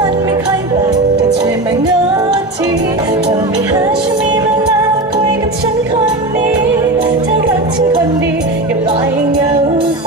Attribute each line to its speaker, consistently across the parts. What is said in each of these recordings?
Speaker 1: มันไม่ค่อยแปลกแต่ช่วยมาง้อทีเธอไม่หาฉันมีเวลาคุยกับฉันคนนี้เธอรักฉันคนดีอย่าปล่อยเงาไป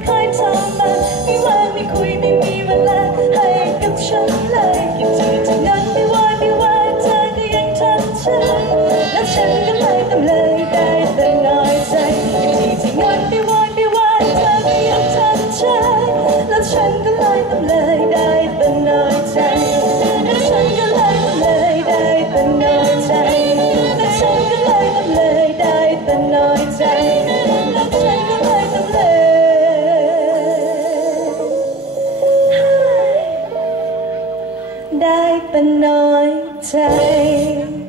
Speaker 1: behind some man who had me queen. trái tình nơi trái